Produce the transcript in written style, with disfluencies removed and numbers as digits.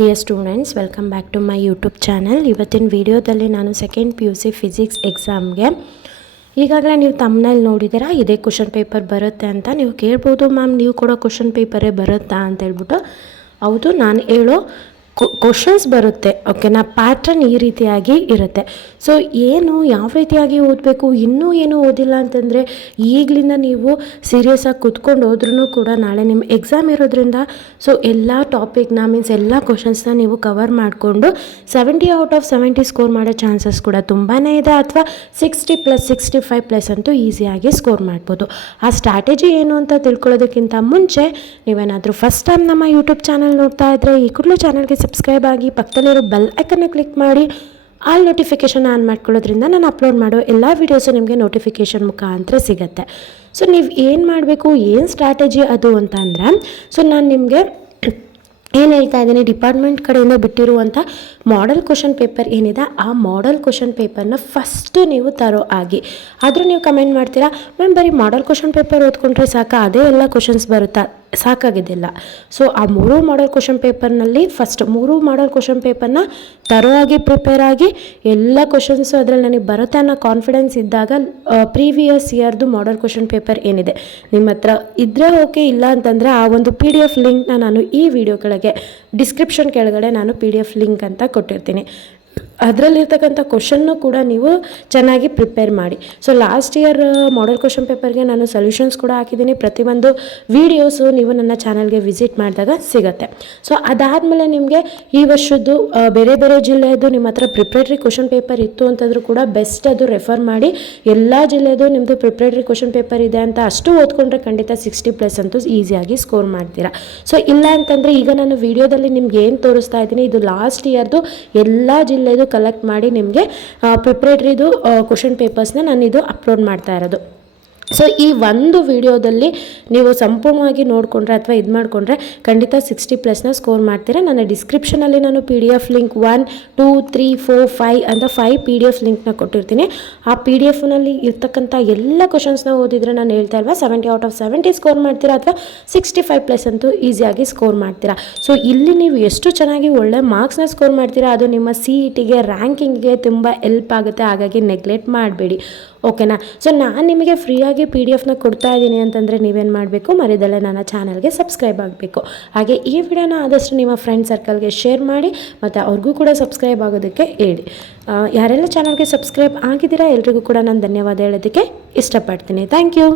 Dear students, welcome back to my YouTube channel. ಇವತ್ತಿನ ವಿಡಿಯೋದಲ್ಲಿ ನಾನು ಸೆಕೆಂಡ್ PUC ಫಿಸಿಕ್ಸ್ ಎಕ್ಸಾಮ್ಗೆ ಈಗಾಗಲೇ ನೀವು ತಮ್ಮನಲ್ಲಿ ನೋಡಿದ್ದೀರಾ, ಇದೇ ಕ್ವಶನ್ ಪೇಪರ್ ಬರುತ್ತೆ ಅಂತ. ನೀವು ಕೇಳ್ಬೋದು, ಮ್ಯಾಮ್ ನೀವು ಕೊಡೋ ಕ್ವಶನ್ ಪೇಪರೇ ಬರುತ್ತಾ ಅಂತ ಹೇಳ್ಬಿಟ್ಟು. ಹೌದು, ನಾನು ಹೇಳೋ ಕ್ವಶನ್ಸ್ ಬರುತ್ತೆ, ಓಕೆನಾ. ಪ್ಯಾಟ್ರನ್ ಈ ರೀತಿಯಾಗಿ ಇರುತ್ತೆ. ಸೊ ಯಾವ ರೀತಿಯಾಗಿ ಓದಬೇಕು, ಇನ್ನೂ ಏನು ಓದಿಲ್ಲ ಅಂತಂದರೆ ಈಗಲಿಂದ ನೀವು ಸೀರಿಯಸ್ಸಾಗಿ ಕುತ್ಕೊಂಡು ಹೋದ್ರೂ ಕೂಡ ನಾಳೆ ನಿಮ್ಮ ಎಕ್ಸಾಮ್ ಇರೋದ್ರಿಂದ ಸೊ ಎಲ್ಲ ಟಾಪಿಕ್ನ ಎಲ್ಲ ಕ್ವಶನ್ಸ್ನ ನೀವು ಕವರ್ ಮಾಡಿಕೊಂಡು 70 ಔಟ್ ಆಫ್ 70 ಸ್ಕೋರ್ ಮಾಡೋ ಚಾನ್ಸಸ್ ಕೂಡ ತುಂಬಾ ಇದೆ. ಅಥವಾ 60+, 65+ ಅಂತೂ ಈಸಿಯಾಗಿ ಸ್ಕೋರ್ ಮಾಡ್ಬೋದು. ಆ ಸ್ಟ್ರಾಟಜಿ ಏನು ಅಂತ ತಿಳ್ಕೊಳ್ಳೋದಕ್ಕಿಂತ ಮುಂಚೆ ನೀವೇನಾದರೂ ಫಸ್ಟ್ ಟೈಮ್ ನಮ್ಮ ಯೂಟ್ಯೂಬ್ ಚಾನಲ್ ನೋಡ್ತಾ ಇದ್ದರೆ ಈ ಕೂಡಲೇ ಚಾನಲ್ಗೆ ಸಬ್ಸ್ಕ್ರೈಬ್ ಆಗಿ ಪಕ್ಕದಲ್ಲಿರೋ ಬೆಲ್ ಐಕನ್ನ ಕ್ಲಿಕ್ ಮಾಡಿ ಆಲ್ ನೋಟಿಫಿಕೇಷನ್ ಆನ್ ಮಾಡ್ಕೊಳ್ಳೋದ್ರಿಂದ ನಾನು ಅಪ್ಲೋಡ್ ಮಾಡೋ ಎಲ್ಲ ವೀಡಿಯೋಸು ನಿಮಗೆ ನೋಟಿಫಿಕೇಷನ್ ಮುಖಾಂತರ ಸಿಗುತ್ತೆ. ಸೊ ನೀವು ಏನು ಮಾಡಬೇಕು, ಏನು ಸ್ಟ್ರಾಟಜಿ ಅದು ಅಂತ ಅಂದರೆ, ಸೊ ನಾನು ನಿಮಗೆ ಏನು ಹೇಳ್ತಾ ಇದ್ದೀನಿ, ಡಿಪಾರ್ಟ್ಮೆಂಟ್ ಕಡೆಯಿಂದ ಬಿಟ್ಟಿರುವಂಥ ಮಾಡೆಲ್ ಕ್ವಶನ್ ಪೇಪರ್ ಏನಿದೆ, ಆ ಮಾಡೆಲ್ ಕ್ವಶನ್ ಪೇಪರ್ನ ಫಸ್ಟು ನೀವು ತರೋ ಆಗಿ. ಆದರೂ ನೀವು ಕಮೆಂಟ್ ಮಾಡ್ತೀರಾ, ಮ್ಯಾಮ್ ಬರೀ ಮಾಡೆಲ್ ಕ್ವಶನ್ ಪೇಪರ್ ಓದ್ಕೊಂಡ್ರೆ ಸಾಕು, ಅದೇ ಎಲ್ಲ ಕ್ವಶನ್ಸ್ ಬರುತ್ತಾ? ಸಾಕಾಗಿದ್ದಿಲ್ಲ. ಸೊ ಆ 3 ಮಾಡೆಲ್ ಕ್ವಶನ್ ಪೇಪರ್ನಲ್ಲಿ ಫಸ್ಟ್ 3 ಮಾಡೆಲ್ ಕ್ವಶನ್ ಪೇಪರ್ನ ತರೋ ಆಗಿ ಪ್ರಿಪೇರ್ ಆಗಿ ಎಲ್ಲ ಕ್ವಶನ್ಸು ಅದರಲ್ಲಿ ನನಗೆ ಬರುತ್ತೆ ಅನ್ನೋ ಕಾನ್ಫಿಡೆನ್ಸ್ ಇದ್ದಾಗ ಪ್ರೀವಿಯಸ್ ಇಯರ್ದು ಮಾಡೆಲ್ ಕ್ವಶನ್ ಪೇಪರ್ ಏನಿದೆ ನಿಮ್ಮ ಹತ್ರ ಇದ್ದರೆ ಓಕೆ, ಇಲ್ಲ ಅಂತಂದರೆ ಆ ಒಂದು PDF ಲಿಂಕ್ನ ನಾನು ಈ ವಿಡಿಯೋ ಕೆಳಗೆ ಡಿಸ್ಕ್ರಿಪ್ಷನ್ ಕೆಳಗಡೆ ನಾನು PDF ಲಿಂಕ್ ಅಂತ ಕೊಟ್ಟಿರ್ತೀನಿ. ಅದರಲ್ಲಿರ್ತಕ್ಕಂಥ ಕ್ವಶನ್ನು ಕೂಡ ನೀವು ಚೆನ್ನಾಗಿ ಪ್ರಿಪೇರ್ ಮಾಡಿ. So last year model question ಪೇಪರ್ಗೆ ನಾನು ಸೊಲ್ಯೂಷನ್ಸ್ ಕೂಡ ಹಾಕಿದ್ದೀನಿ. ಪ್ರತಿಯೊಂದು ವೀಡಿಯೋಸು ನೀವು ನನ್ನ ಚಾನಲ್ಗೆ ವಿಸಿಟ್ ಮಾಡಿದಾಗ ಸಿಗುತ್ತೆ. ಸೊ ಅದಾದಮೇಲೆ ನಿಮಗೆ ಈ ವರ್ಷದ್ದು ಬೇರೆ ಬೇರೆ ಜಿಲ್ಲೆಯದು ನಿಮ್ಮ ಹತ್ರ ಪ್ರಿಪ್ರೇಟ್ರಿ ಕ್ವಶನ್ ಪೇಪರ್ ಇತ್ತು ಅಂತಂದರೂ ಕೂಡ ಬೆಸ್ಟ್ ಅದು ರೆಫರ್ ಮಾಡಿ. ಎಲ್ಲ ಜಿಲ್ಲೆಯದು ನಿಮ್ಮದು ಪ್ರಿಪ್ರೇಟ್ರಿ ಕ್ವಶನ್ ಪೇಪರ್ ಇದೆ ಅಂತ ಅಷ್ಟು ಓದ್ಕೊಂಡ್ರೆ ಖಂಡಿತ 60+ ಅಂತೂ ಈಸಿಯಾಗಿ ಸ್ಕೋರ್ ಮಾಡ್ತೀರಾ. ಸೊ ಇಲ್ಲ ಅಂತಂದರೆ ಈಗ ನಾನು ವಿಡಿಯೋದಲ್ಲಿ ನಿಮ್ಗೆ ಏನು ತೋರಿಸ್ತಾ ಇದ್ದೀನಿ, ಇದು ಲಾಸ್ಟ್ ಇಯರ್ದು ಎಲ್ಲ ಜಿಲ್ಲೆದು ಕಲೆಕ್ಟ್ ಮಾಡಿ ನಿಮಗೆ ಪ್ರಿಪ್ರೇಟ್ರಿದು ಕ್ವಶನ್ ಪೇಪರ್ಸ್ನ ನಾನು ಇದು ಅಪ್ಲೋಡ್ ಮಾಡ್ತಾ ಇರೋದು. ಸೊ ಈ ಒಂದು ವಿಡಿಯೋದಲ್ಲಿ ನೀವು ಸಂಪೂರ್ಣವಾಗಿ ನೋಡಿಕೊಂಡ್ರೆ ಅಥವಾ ಇದು ಮಾಡಿಕೊಂಡ್ರೆ ಖಂಡಿತ 60+ನ ಸ್ಕೋರ್ ಮಾಡ್ತೀರಾ. ನನ್ನ ಡಿಸ್ಕ್ರಿಪ್ಷನಲ್ಲಿ ನಾನು PDF ಲಿಂಕ್ 1, 2, 3, 4, 5 ಅಂತ 5 PDF ಲಿಂಕ್ನ ಕೊಟ್ಟಿರ್ತೀನಿ. ಆ PDF ಇರ್ತಕ್ಕಂಥ ಎಲ್ಲ ಕ್ವಶನ್ಸ್ನ ಓದಿದರೆ ನಾನು ಹೇಳ್ತಾ ಇಲ್ವಾ 70 ಔಟ್ ಆಫ್ 70 ಸ್ಕೋರ್ ಮಾಡ್ತೀರಾ ಅಥವಾ 65+ ಅಂತೂ ಈಸಿಯಾಗಿ ಸ್ಕೋರ್ ಮಾಡ್ತೀರಾ. ಸೊ ಇಲ್ಲಿ ನೀವು ಎಷ್ಟು ಚೆನ್ನಾಗಿ ಒಳ್ಳೆ ಮಾರ್ಕ್ಸ್ನ ಸ್ಕೋರ್ ಮಾಡ್ತೀರಾ, ಅದು ನಿಮ್ಮ CETಗೆ ರ್ಯಾಂಕಿಂಗ್ಗೆ ತುಂಬ ಹೆಲ್ಪ್ ಆಗುತ್ತೆ. ಹಾಗಾಗಿ ನೆಗ್ಲೆಕ್ಟ್ ಮಾಡಬೇಡಿ, ಓಕೆನಾ. ಸೊ ನಾನು ನಿಮಗೆ ಫ್ರೀಯಾಗಿ PDF ಕೊಡ್ತಾ ಇದ್ದೀನಿ ಅಂತಂದರೆ ನೀವೇನು ಮಾಡಬೇಕು, ಮರಿದಲ್ಲೇ ನನ್ನ ಚಾನಲ್ಗೆ ಸಬ್ಸ್ಕ್ರೈಬ್ ಆಗಬೇಕು. ಹಾಗೆ ಈ ವಿಡಿಯೋನ ಆದಷ್ಟು ನಿಮ್ಮ ಫ್ರೆಂಡ್ ಸರ್ಕಲ್ಗೆ ಶೇರ್ ಮಾಡಿ ಮತ್ತು ಅವ್ರಿಗೂ ಕೂಡ ಸಬ್ಸ್ಕ್ರೈಬ್ ಆಗೋದಕ್ಕೆ ಹೇಳಿ. ಯಾರೆಲ್ಲ ಚಾನಲ್ಗೆ ಸಬ್ಸ್ಕ್ರೈಬ್ ಆಗಿದ್ದೀರಾ ಎಲ್ರಿಗೂ ಕೂಡ ನಾನು ಧನ್ಯವಾದ ಹೇಳೋದಕ್ಕೆ ಇಷ್ಟಪಡ್ತೀನಿ. Thank you.